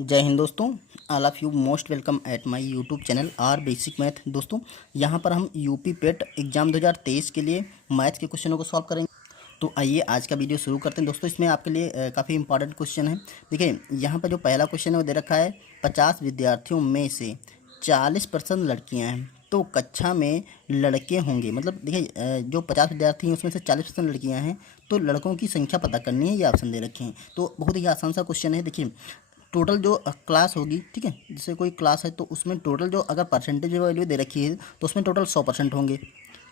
जय हिंद दोस्तों। All of you most welcome at my YouTube channel are basic math. दोस्तों यहाँ पर हम यूपी पेट एग्ज़ाम 2023 के लिए मैथ के क्वेश्चनों को सॉल्व करेंगे। तो आइए आज का वीडियो शुरू करते हैं। दोस्तों इसमें आपके लिए काफ़ी इंपॉर्टेंट क्वेश्चन है। देखिए यहाँ पर जो पहला क्वेश्चन है वो दे रखा है 50 विद्यार्थियों में से 40% लड़कियाँ हैं तो कक्षा में लड़के होंगे। मतलब देखिए जो 50 विद्यार्थी हैं उसमें से 40% लड़कियां हैं तो लड़कों की संख्या पता करनी है। ये ऑप्शन दे रखे हैं। तो बहुत ही आसान सा क्वेश्चन है। देखिए टोटल जो क्लास होगी, ठीक है, जैसे कोई क्लास है तो उसमें टोटल जो अगर परसेंटेज वैल्यू दे रखी है तो उसमें टोटल 100% होंगे।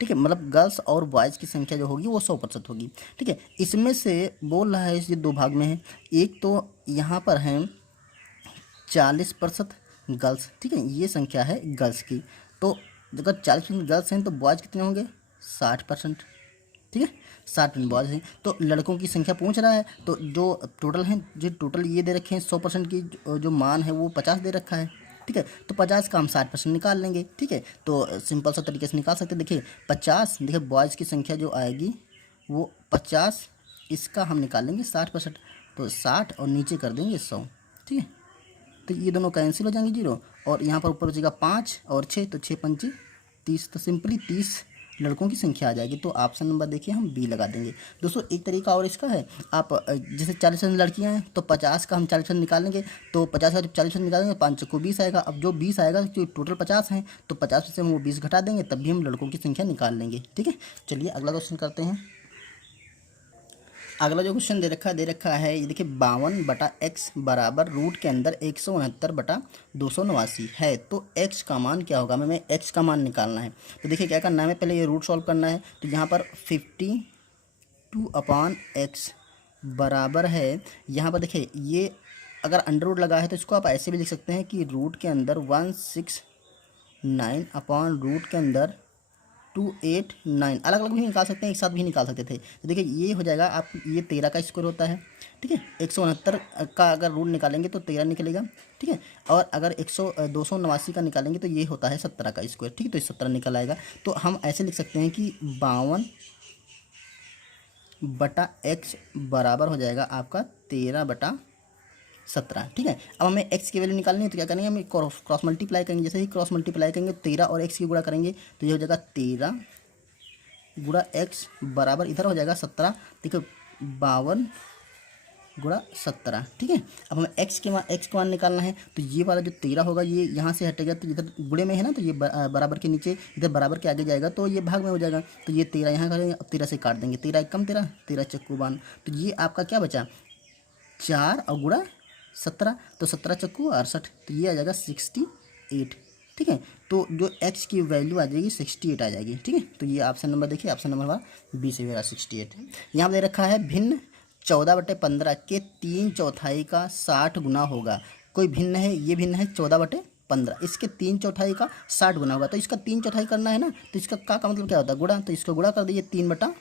ठीक है, मतलब गर्ल्स और बॉयज़ की संख्या जो होगी वो 100% होगी। ठीक है, इसमें से बोल रहा है ये दो भाग में है। एक तो यहाँ पर है 40% गर्ल्स। ठीक है, ये संख्या है गर्ल्स की। तो अगर 40% गर्ल्स हैं तो बॉयज़ कितने होंगे? 60%। ठीक है, 60% बॉयज़ हैं। तो लड़कों की संख्या पूछ रहा है तो जो टोटल हैं, जो टोटल ये दे रखे हैं 100% की जो मान है वो 50 दे रखा है। ठीक है, तो 50 का हम 60% निकाल लेंगे। ठीक है, तो सिंपल सा तरीके से निकाल सकते हैं। देखिए 50, देखिए बॉयज़ की संख्या जो आएगी वो 50, इसका हम निकाल लेंगे 60%। तो 60 और नीचे कर देंगे 100। ठीक है, तो ये दोनों कैंसिल हो जाएंगे जीरो, और यहाँ पर ऊपर बचेगा 5 और 6, तो 6 पंचे 30, तो सिंपली 30 लड़कों की संख्या आ जाएगी। तो ऑप्शन नंबर देखिए हम बी लगा देंगे। दोस्तों एक तरीका और इसका है, आप जैसे 40% लड़कियां हैं तो 50 का हम 40% निकालेंगे, तो 50 का जब 40% निकालेंगे 5 को 20 आएगा। अब जो 20 आएगा, जो टोटल 50 हैं तो 50 से हम वो 20 घटा देंगे, तब भी हम लड़कों की संख्या निकाल लेंगे। ठीक है, चलिए अगला क्वेश्चन करते हैं। अगला जो क्वेश्चन दे रखा है ये देखिए 52/x बराबर रूट के अंदर 169/289 है। तो x का मान क्या होगा? हमें x का मान निकालना है। तो देखिए क्या करना है, हमें पहले ये रूट सॉल्व करना है। तो यहाँ पर 52/x बराबर है, यहाँ पर देखिए ये अगर अंडर रूट लगा है तो इसको आप ऐसे भी लिख सकते हैं कि रूट के अंदर 169 अपॉन रूट के अंदर 289, अलग अलग भी निकाल सकते हैं, एक साथ भी निकाल सकते थे। तो देखिए ये हो जाएगा, आप ये 13 का स्क्वायर होता है। ठीक है, 169 का अगर रूट निकालेंगे तो 13 निकलेगा। ठीक है, और अगर 289 का निकालेंगे तो ये होता है 17 का स्क्वायर। ठीक है, तो 17 निकल आएगा। तो हम ऐसे लिख सकते हैं कि 52/x बराबर हो जाएगा आपका 13/17। ठीक है, अब हमें x की वैल्यू निकालनी है तो क्या करेंगे, हम क्रॉस मल्टीप्लाई करेंगे। जैसे ही क्रॉस मल्टीप्लाई करेंगे 13 और x की गुणा करेंगे तो ये हो जाएगा 13 गुणा x बराबर इधर हो जाएगा 17। देखो 52 गुणा 17। ठीक है, अब हमें x का मान निकालना है। तो ये वाला जो 13 होगा ये यहाँ से हटेगा, तो इधर गुणे में है ना, तो ये बराबर के नीचे, इधर बराबर के आगे जाएगा तो ये भाग में हो जाएगा। तो ये 13 यहाँ करेंगे, अब 13 से काट देंगे, 13 एकम 13, 13 चक्कू 52। तो ये आपका क्या बचा, 4 और गुणा 17, तो 17 चक्कू 68, तो ये आ जाएगा 68। ठीक है, तो जो x की वैल्यू आ जाएगी 68 आ जाएगी। ठीक है, तो ये ऑप्शन नंबर देखिए, ऑप्शन नंबर हमारा बी से मेरा 68 है। यहाँ पर दे रखा है भिन्न 14/15 के 3/4 का 60 गुना होगा। कोई भिन्न है, ये भिन्न है 14/15, इसके 3/4 का 60 गुना होगा। तो इसका 3/4 करना है ना, तो इसका का मतलब क्या होता है, गुणा। तो इसको गुणा कर दीजिए, 3/4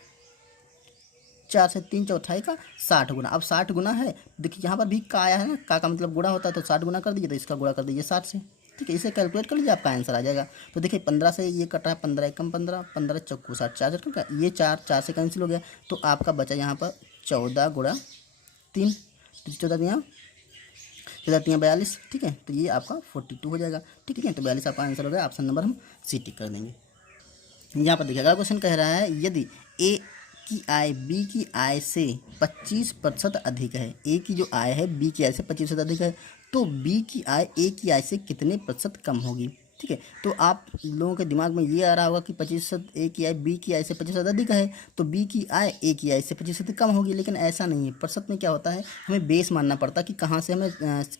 से 3/4 का 60 गुना। अब 60 गुना है, देखिए यहाँ पर भी का आया है ना, का मतलब गुणा होता है, तो 60 गुना कर दीजिए, तो इसका गुणा कर दीजिए 60 से। ठीक है, इसे कैलकुलेट कर लीजिए, आपका आंसर आ जाएगा। तो देखिए 15 से ये कटा है, 15 एकम 15, 15 चक्कू 60, 4 का ये 4 से कैंसिल हो गया। तो आपका बचा यहाँ पर 14 गुणा 3, तो 14 यहाँ 42। ठीक है, तो ये आपका 42 हो जाएगा। ठीक है, तो 42 आपका आंसर हो गया। ऑप्शन नंबर हम सी टिक कर देंगे। यहाँ पर देखिए अगला क्वेश्चन कह रहा है यदि ए की आय बी की आय से 25% अधिक है, ए की जो आय है बी की आय से 25% अधिक है, तो बी की आय ए की आय से कितने प्रतिशत कम होगी? ठीक है, तो आप लोगों के दिमाग में ये आ रहा होगा कि 25% ए की आय बी की आय से 25% अधिक है तो बी की आय ए की आय से 25% कम होगी, लेकिन ऐसा नहीं है। प्रतिशत में क्या होता है, हमें बेस मानना पड़ता है कि कहाँ से हमें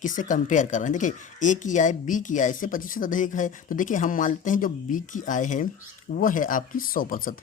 किससे कंपेयर कर रहे हैं। देखिए ए की आय बी की आय से 25% अधिक है, तो देखिए हम मानते हैं जो बी की आय है वो है आपकी 100%।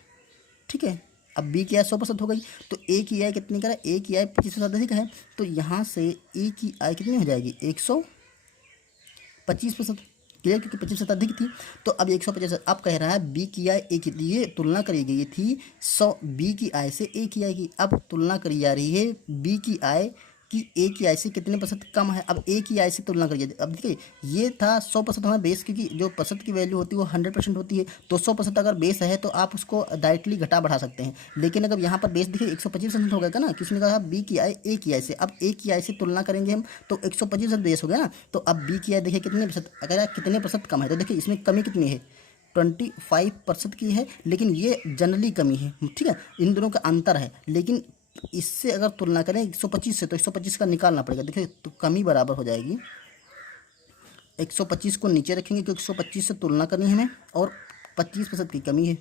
ठीक है, अब बी की आय 100% हो गई, तो ए की आय कितनी करें, ए की आय 25% अधिक है, तो यहाँ से ए की आय कितनी हो जाएगी, 125%। क्लियर, क्योंकि 25% अधिक थी। तो अब 150, अब कह रहा है बी की आय ए की, ये तुलना करी गई थी 100 बी की आय से ए की आय की। अब तुलना करी जा रही है बी की आय कि ए की आई से कितने प्रतिशत कम है। अब ए की आई से तुलना करिए। अब देखिए ये था 100% हमारा बेस, क्योंकि जो प्रतिशत की वैल्यू होती है वो 100% होती है, तो 100% अगर बेस है तो आप उसको डायरेक्टली घटा बढ़ा सकते हैं। लेकिन अगर यहाँ पर बेस देखिए 125% हो गया ना, किसने कहा बी की आई ए की आई से। अब ए की आई से तुलना करेंगे हम तो 125% बेस हो गया ना, तो अब बी की आई देखिए कितने प्रतिशत, अगर कितने प्रतिशत कम है तो देखिए इसमें कमी कितनी है 25% की है, लेकिन ये जनरली कमी है, ठीक है, इन दोनों का अंतर है। लेकिन इससे अगर तुलना करें 125 से तो 125 का निकालना पड़ेगा। देखिए तो कमी बराबर हो जाएगी, 125 को नीचे रखेंगे क्योंकि 125 से तुलना करनी है हमें, और 25% की कमी है,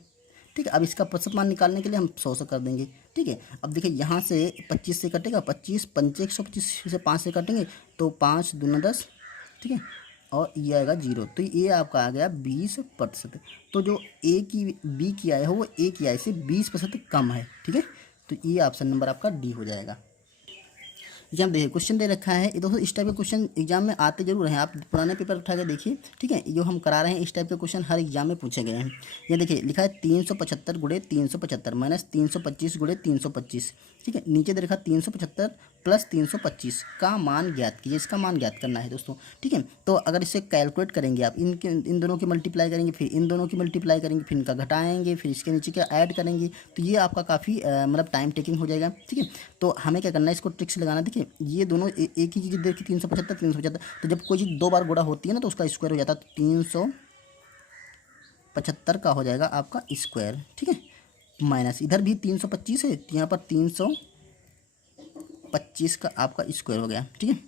ठीक है। अब इसका प्रतिशत मान निकालने के लिए हम 100 से कर देंगे, ठीक है। अब देखिए यहाँ से 25 से कटेगा, 25 पंचे 125 से 5 से काटेंगे तो 5 दूना 10, ठीक है, और ये आएगा 0, तो ये आपका आ गया 20%। तो जो ए की बी की आय है वो ए की आय से 20% कम है, ठीक है। तो ये ऑप्शन नंबर आपका डी हो जाएगा। एग्जाम देखिए क्वेश्चन दे रखा है, ये दोस्तों इस टाइप के क्वेश्चन एग्जाम में आते जरूर हैं, आप पुराने पेपर उठा के देखिए, ठीक है। जो हम करा रहे हैं इस टाइप के क्वेश्चन हर एग्जाम में पूछे गए हैं। ये देखिए लिखा है 375 गुणे 375 माइनस 325 गुणे 325, ठीक है। नीचे दे रखा 375 प्लस 325 का मान ज्ञात कीजिए, इसका मान ज्ञात करना है दोस्तों, ठीक है। तो अगर इसे कैलकुलेट करेंगे आप, इन दोनों की मल्टीप्लाई करेंगे, फिर इन दोनों की मल्टीप्लाई करेंगे, फिर इनका घटाएंगे, फिर इसके नीचे क्या ऐड करेंगे, तो ये आपका काफ़ी मतलब टाइम टेकिंग हो जाएगा, ठीक है। तो हमें क्या करना है, इसको ट्रिक्स लगाना। देखिए ये दोनों एक ही चीज़ देखिए 375, तो जब कोई चीज़ 2 बार गुणा होती है ना तो उसका स्क्वायर हो जाता है, तो 375 का हो जाएगा आपका स्क्वायर, ठीक है। माइनस इधर भी 325 है, तो यहाँ पर 325 का आपका स्क्वायर हो गया, ठीक है।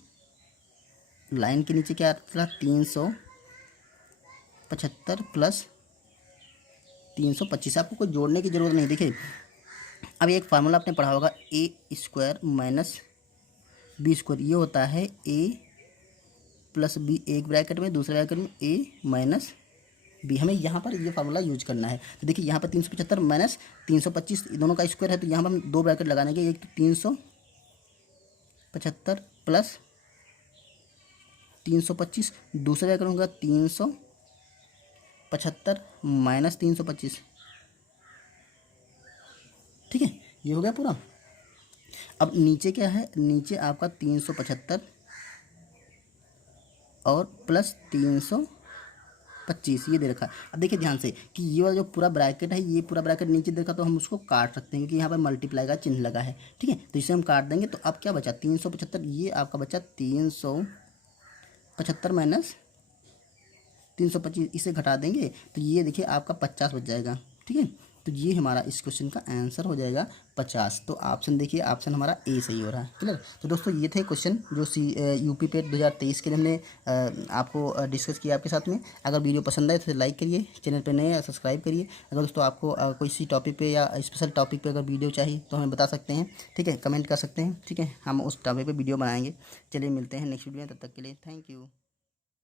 लाइन के नीचे क्या था 375 प्लस 325, आपको कोई जोड़ने की जरूरत नहीं। देखिए अब एक फार्मूला आपने पढ़ा होगा, ए स्क्वायर माइनस बी स्क्वायर, ये होता है ए प्लस बी, एक ब्रैकेट में, दूसरे ब्रैकेट में ए माइनस बी। हमें यहाँ पर ये फार्मूला यूज करना है। तो देखिए यहाँ पर 375 माइनस 325 दोनों का स्क्वायर है, तो यहाँ पर हम 2 ब्रैकेट लगाने के, एक तो 375 प्लस 325, दूसरे ब्रैकेट होगा 375 माइनस 325, ठीक है, ये हो गया पूरा। अब नीचे क्या है, नीचे आपका 375 और प्लस 325 ये दे रखा है। अब देखिए ध्यान से कि ये वाला जो पूरा ब्रैकेट है, ये पूरा ब्रैकेट नीचे देखा तो हम उसको काट सकते हैं, क्योंकि यहाँ पर मल्टीप्लाई का चिन्ह लगा है, ठीक है। तो इसे हम काट देंगे, तो अब क्या बचा 375, ये आपका बचा 375 माइनस 325, इसे घटा देंगे तो ये देखिए आपका 50 बच जाएगा, ठीक है। तो ये हमारा इस क्वेश्चन का आंसर हो जाएगा 50। तो ऑप्शन देखिए, ऑप्शन हमारा ए सही हो रहा है, क्लियर। तो दोस्तों ये थे क्वेश्चन जो यूपी पेट 2023 के लिए हमने आपको डिस्कस किया आपके साथ में। अगर वीडियो पसंद आए तो लाइक करिए, चैनल पर नए सब्सक्राइब करिए। अगर दोस्तों आपको कोई सी टॉपिक पे या स्पेशल टॉपिक पे अगर वीडियो चाहिए तो हमें बता सकते हैं, ठीक है, कमेंट कर सकते हैं, ठीक है, हम उस टॉपिक पर वीडियो बनाएंगे। चलिए मिलते हैं नेक्स्ट वीडियो में, तब तक के लिए थैंक यू।